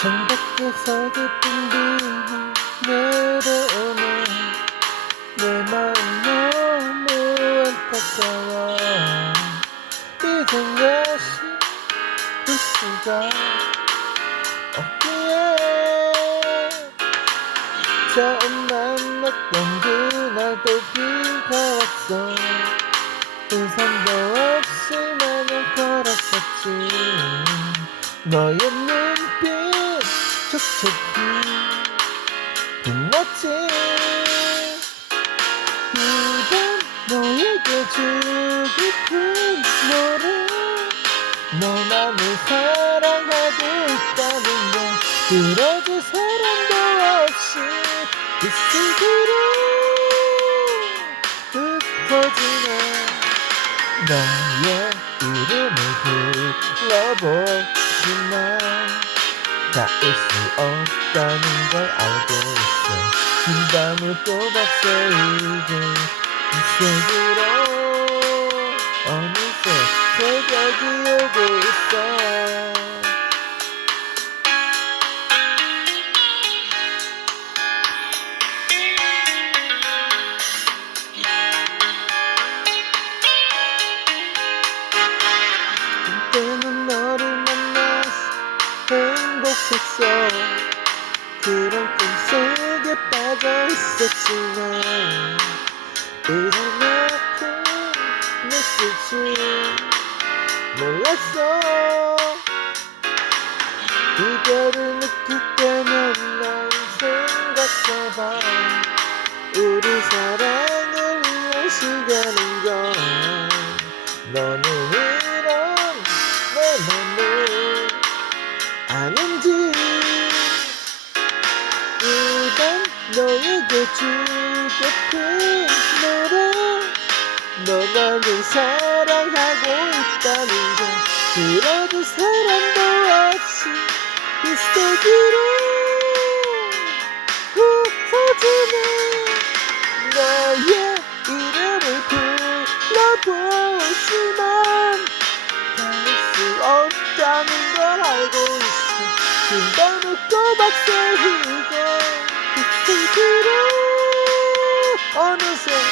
창밖에서 깊은 비가 내려오네 내 마음 너무 안타까워. 이젠 다시 볼 수가 없기에 처음 만났던 그날도 비가 왔어. 우산도 없이 나는 걸었었지. 너의 눈빛 촉촉히 빛났지 이밤 너에게 주고픈 노래 너만을 사랑하고 있다는 걸 들어줄 사람도 없이 빗속으로 흩어지네. 너의 이름을 불러보지만 닿을 수 없다는 걸 알고 있어. 긴 밤을 꼬박 새우고 빗속으 행복했어. 그런 꿈속에 빠져 있었지만 이런 아픈 냈을지 몰랐어. 이별을 느낄 때면 난 생각해봐. 우리 사랑을 위한 시간인 걸. 너는 이런 내 맘을 너에게 주고 픈 노래 너만을 사랑하고 있다는 걸 들어줄 사람도 없이 빗속으로 흩어지네. 너의 이름을 불러보지만 닿을 수 없다는 걸 알고 있어. 긴 밤을 꼬박 새우고 Anası.